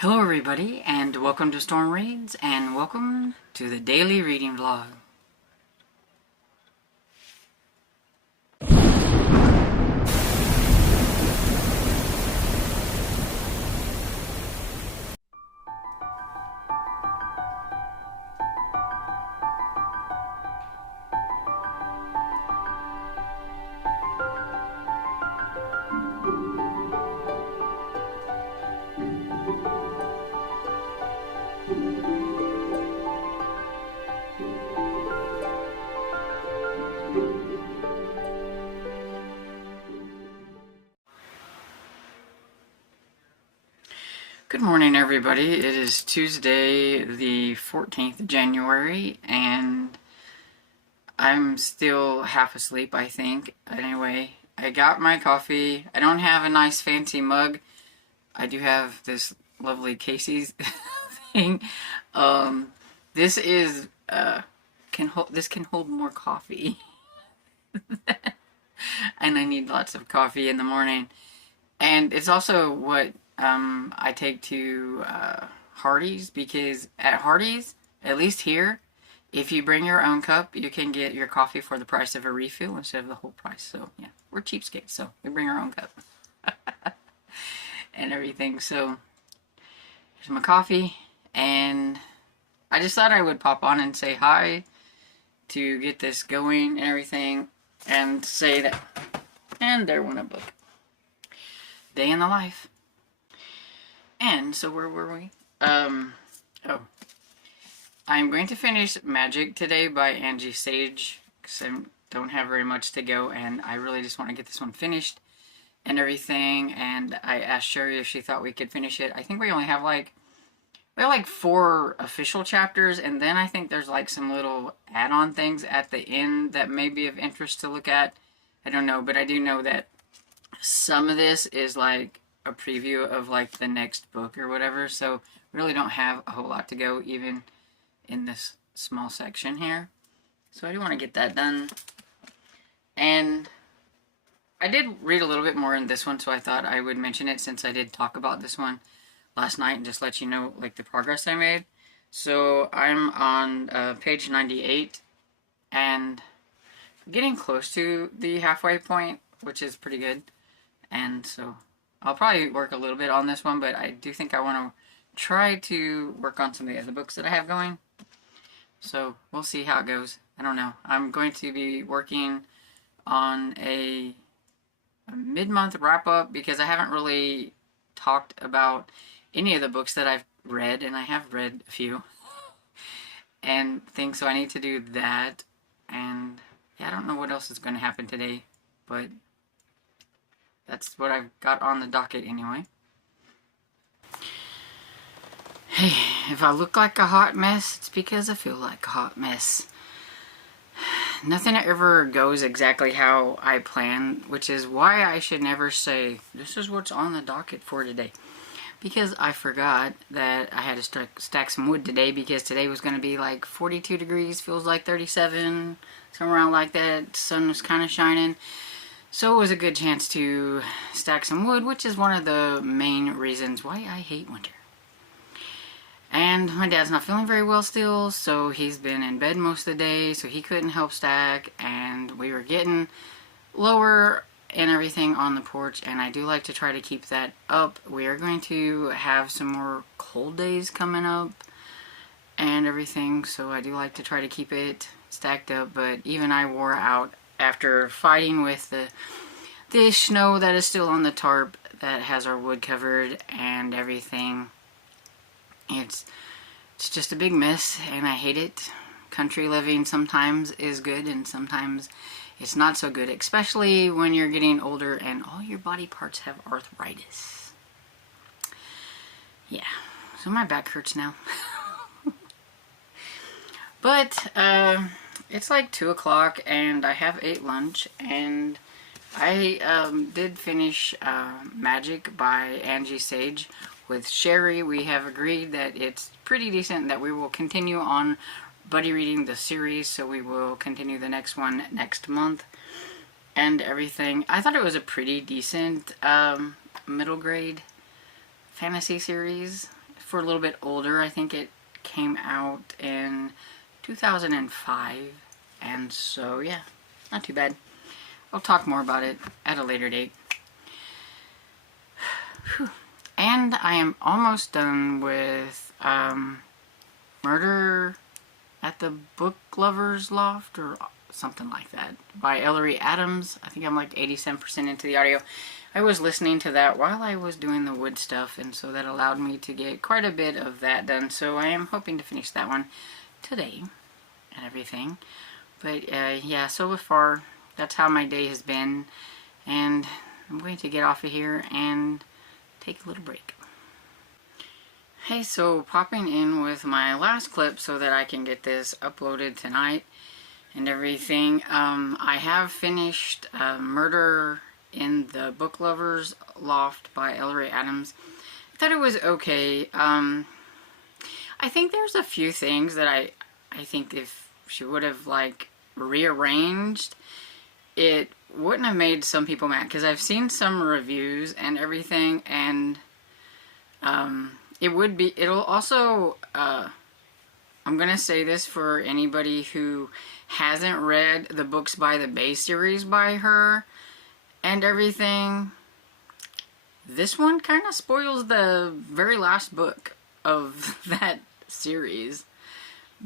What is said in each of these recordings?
Hello everybody, and welcome to Storm Reads, and welcome to the daily reading vlog. Good morning everybody, it is Tuesday the 14th of January, and I'm still half asleep, I think. Anyway, I got my coffee. I don't have a nice fancy mug. I do have this lovely Casey's thing. This is, this can hold more coffee. And I need lots of coffee in the morning. And it's also what I take to Hardee's, because at Hardee's, at least here, if you bring your own cup, you can get your coffee for the price of a refill instead of the whole price. So yeah, we're cheapskates, so we bring our own cup and everything. So here's my coffee, and I just thought I would pop on and say hi to get this going and everything, and say that. And there went a book. Day in the life. And so where were we? I'm going to finish Magic today by Angie Sage, because I don't have very much to go, and I really just want to get this one finished and everything. And I asked Sherry if she thought we could finish it. I think we only have like 4 official chapters, and then I think there's like some little add-on things at the end that may be of interest to look at. I don't know, but I do know that some of this is like a preview of like the next book or whatever, so we really don't have a whole lot to go even in this small section here. So I do want to get that done. And I did read a little bit more in this one, so I thought I would mention it since I did talk about this one last night and just let you know like the progress I made. So I'm on page 98 and getting close to the halfway point, which is pretty good. And so I'll probably work a little bit on this one, but I do think I want to try to work on some of the other books that I have going. So we'll see how it goes. I don't know. I'm going to be working on a mid-month wrap-up because I haven't really talked about any of the books that I've read, and I have read a few and things, so I need to do that. And yeah, I don't know what else is going to happen today, but that's what I've got on the docket anyway. Hey, if I look like a hot mess, it's because I feel like a hot mess. Nothing ever goes exactly how I plan, which is why I should never say, this is what's on the docket for today. Because I forgot that I had to stack some wood today, because today was going to be like 42 degrees, feels like 37, somewhere around like that. Sun was kind of shining. So it was a good chance to stack some wood, which is one of the main reasons why I hate winter. And my dad's not feeling very well still, so he's been in bed most of the day, so he couldn't help stack, and we were getting lower and everything on the porch, and I do like to try to keep that up. We are going to have some more cold days coming up and everything, so I do like to try to keep it stacked up, but even I wore out after fighting with the snow that is still on the tarp that has our wood covered and everything. It's just a big mess, and I hate it. Country living sometimes is good, and sometimes it's not so good, especially when you're getting older and all your body parts have arthritis. Yeah, so my back hurts now. But it's like 2 o'clock, and I have ate lunch, and I did finish Magic by Angie Sage with Sherry. We have agreed that it's pretty decent, that we will continue on buddy reading the series, so we will continue the next one next month and everything. I thought it was a pretty decent middle grade fantasy series. for a little bit older. I think it came out in 2005, and so yeah, not too bad. I'll talk more about it at a later date. And I am almost done with Murder at the Book Lovers Loft, or something like that, by Ellery Adams. I think I'm like 87% into the audio. I was listening to that while I was doing the wood stuff, and so that allowed me to get quite a bit of that done. So I am hoping to finish that one today and everything. But yeah, so far that's how my day has been, and I'm going to get off of here and take a little break. Hey, so popping in with my last clip so that I can get this uploaded tonight and everything. I have finished Murder in the Book Lovers Loft by Ellery Adams. I thought it was okay. I think there's a few things that I think if she would have like rearranged, it wouldn't have made some people mad, because I've seen some reviews and everything, and it'll also, I'm gonna say this for anybody who hasn't read the Books by the Bay series by her and everything, this one kind of spoils the very last book of that series,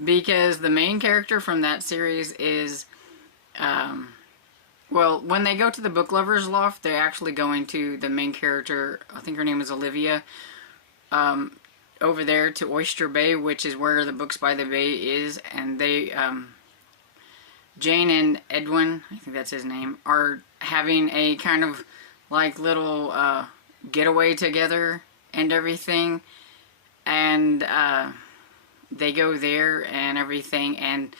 because the main character from that series is, well, when they go to the Book Lovers Loft, they're actually going to the main character, I think her name is Olivia, over there to Oyster Bay, which is where the Books by the Bay is, and they, Jane and Edwin, I think that's his name, are having a kind of like little getaway together and everything, and they go there and everything, and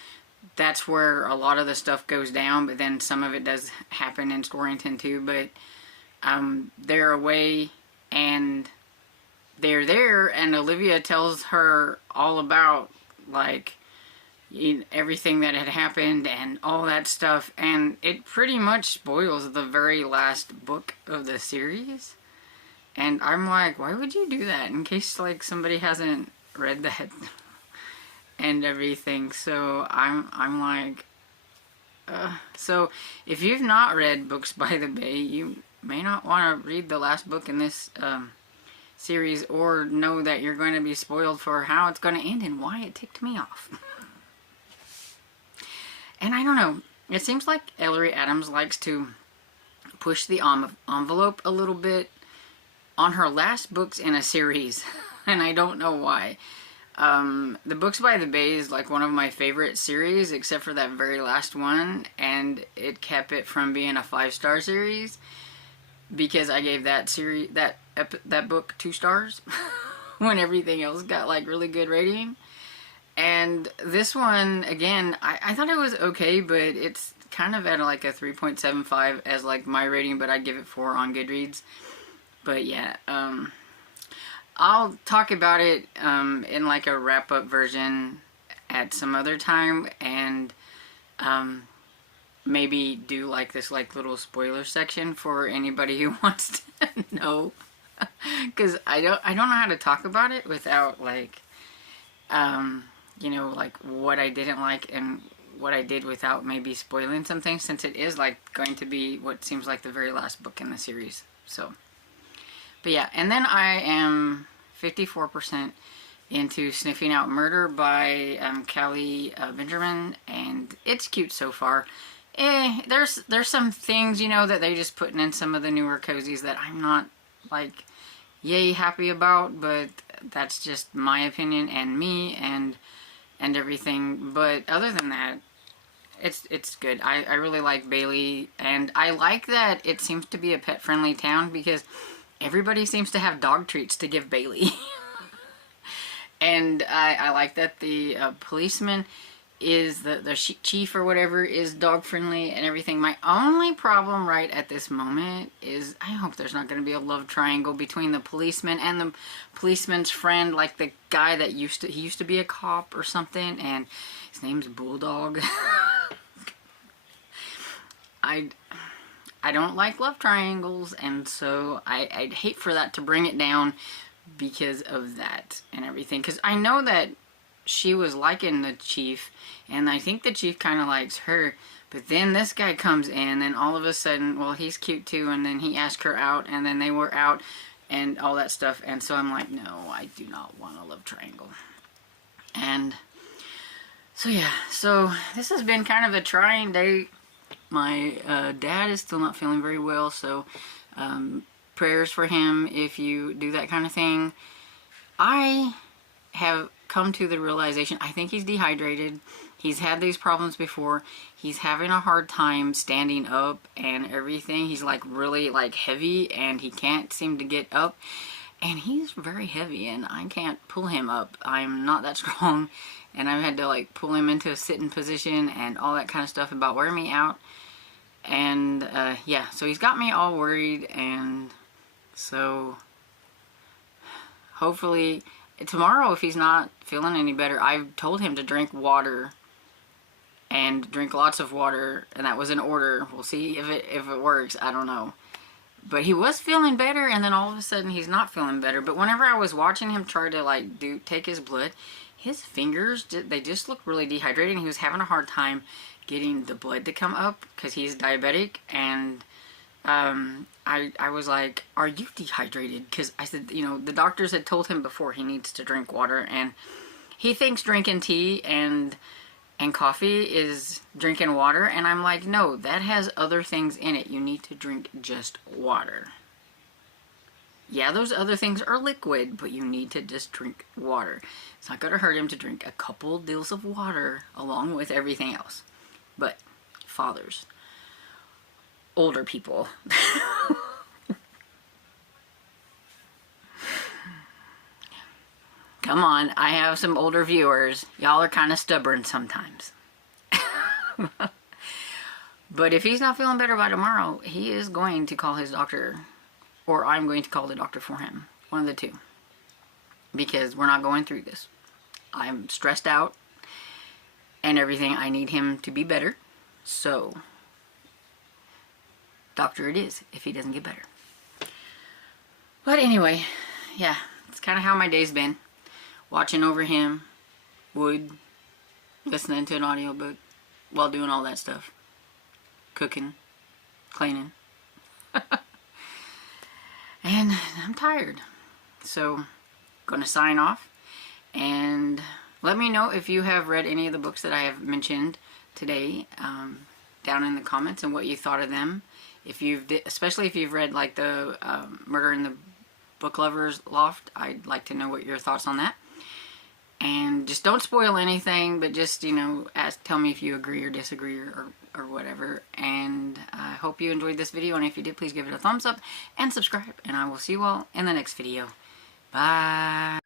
that's where a lot of the stuff goes down, but then some of it does happen in Storrington too. But they're away, and they're there, and Olivia tells her all about like everything that had happened and all that stuff, and it pretty much spoils the very last book of the series. And I'm like, why would you do that, in case like somebody hasn't read that and everything? So I'm like, so if you've not read Books by the Bay, you may not want to read the last book in this series, or know that you're going to be spoiled for how it's going to end and why it ticked me off. And I don't know, it seems like Ellery Adams likes to push the envelope a little bit on her last books in a series, and I don't know why. The Books by the Bay is like one of my favorite series, except for that very last one, and it kept it from being a 5-star series, because I gave that series, that book 2 stars, when everything else got like really good rating. And this one, again, I thought it was okay, but it's kind of at like a 3.75 as like my rating, but I'd give it 4 on Goodreads. But yeah, I'll talk about it in like a wrap-up version at some other time, and maybe do like this like little spoiler section for anybody who wants to know, because I don't know how to talk about it without like you know, like what I didn't like and what I did without maybe spoiling some things, since it is like going to be what seems like the very last book in the series. So, but yeah, and then I am 54% into Sniffing Out Murder by Callie Benjamin, and it's cute so far. There's some things, you know, that they just putting in some of the newer cozies that I'm not like yay happy about, but that's just my opinion and me and everything. But other than that, it's good. I really like Bailey, and I like that it seems to be a pet friendly town, because everybody seems to have dog treats to give Bailey. And I like that the policeman is the chief or whatever is dog friendly and everything. My only problem right at this moment is I hope there's not going to be a love triangle between the policeman and the policeman's friend, like the guy that used to be a cop or something, and his name's Bulldog. I don't like love triangles, and so I'd hate for that to bring it down, because of that and everything. Because I know that she was liking the chief, and I think the chief kind of likes her. But then this guy comes in, and all of a sudden, well, he's cute too, and then he asked her out, and then they were out, and all that stuff. And so I'm like, no, I do not want a love triangle. And so yeah, so this has been kind of a trying day. My dad is still not feeling very well, so prayers for him if you do that kind of thing. I have come to the realization, I think he's dehydrated. He's had these problems before. He's having a hard time standing up and everything. He's like really like heavy, and he can't seem to get up. And he's very heavy, and I can't pull him up. I'm not that strong, and I've had to like pull him into a sitting position and all that kind of stuff about wearing me out. And yeah, so he's got me all worried, and so hopefully tomorrow, if he's not feeling any better, I've told him to drink water and drink lots of water, and that was an order. We'll see if it works. I don't know. But he was feeling better, and then all of a sudden he's not feeling better. But whenever I was watching him try to like take his blood, his fingers, they just look really dehydrated, and he was having a hard time getting the blood to come up because he's diabetic. And I was like, are you dehydrated? Because I said, you know, the doctors had told him before he needs to drink water, and he thinks drinking tea and coffee is drinking water, and I'm like, no, that has other things in it. You need to drink just water. Yeah, those other things are liquid, but you need to just drink water. It's not going to hurt him to drink a couple deals of water along with everything else. But fathers, older people, come on, I have some older viewers. Y'all are kind of stubborn sometimes. But if he's not feeling better by tomorrow, he is going to call his doctor, or I'm going to call the doctor for him. One of the two. Because we're not going through this. I'm stressed out and everything. I need him to be better. So, doctor it is if he doesn't get better. But anyway, yeah, it's kind of how my day's been. Watching over him, wood, listening to an audiobook while doing all that stuff. Cooking, cleaning. And I'm tired. So, gonna sign off. And let me know if you have read any of the books that I have mentioned today down in the comments, and what you thought of them. If you've, especially if you've read like the Murder in the Book Lovers Loft, I'd like to know what your thoughts on that. And just don't spoil anything, but just, you know, tell me if you agree or disagree or whatever. And I hope you enjoyed this video, and if you did, please give it a thumbs up and subscribe. And I will see you all in the next video. Bye.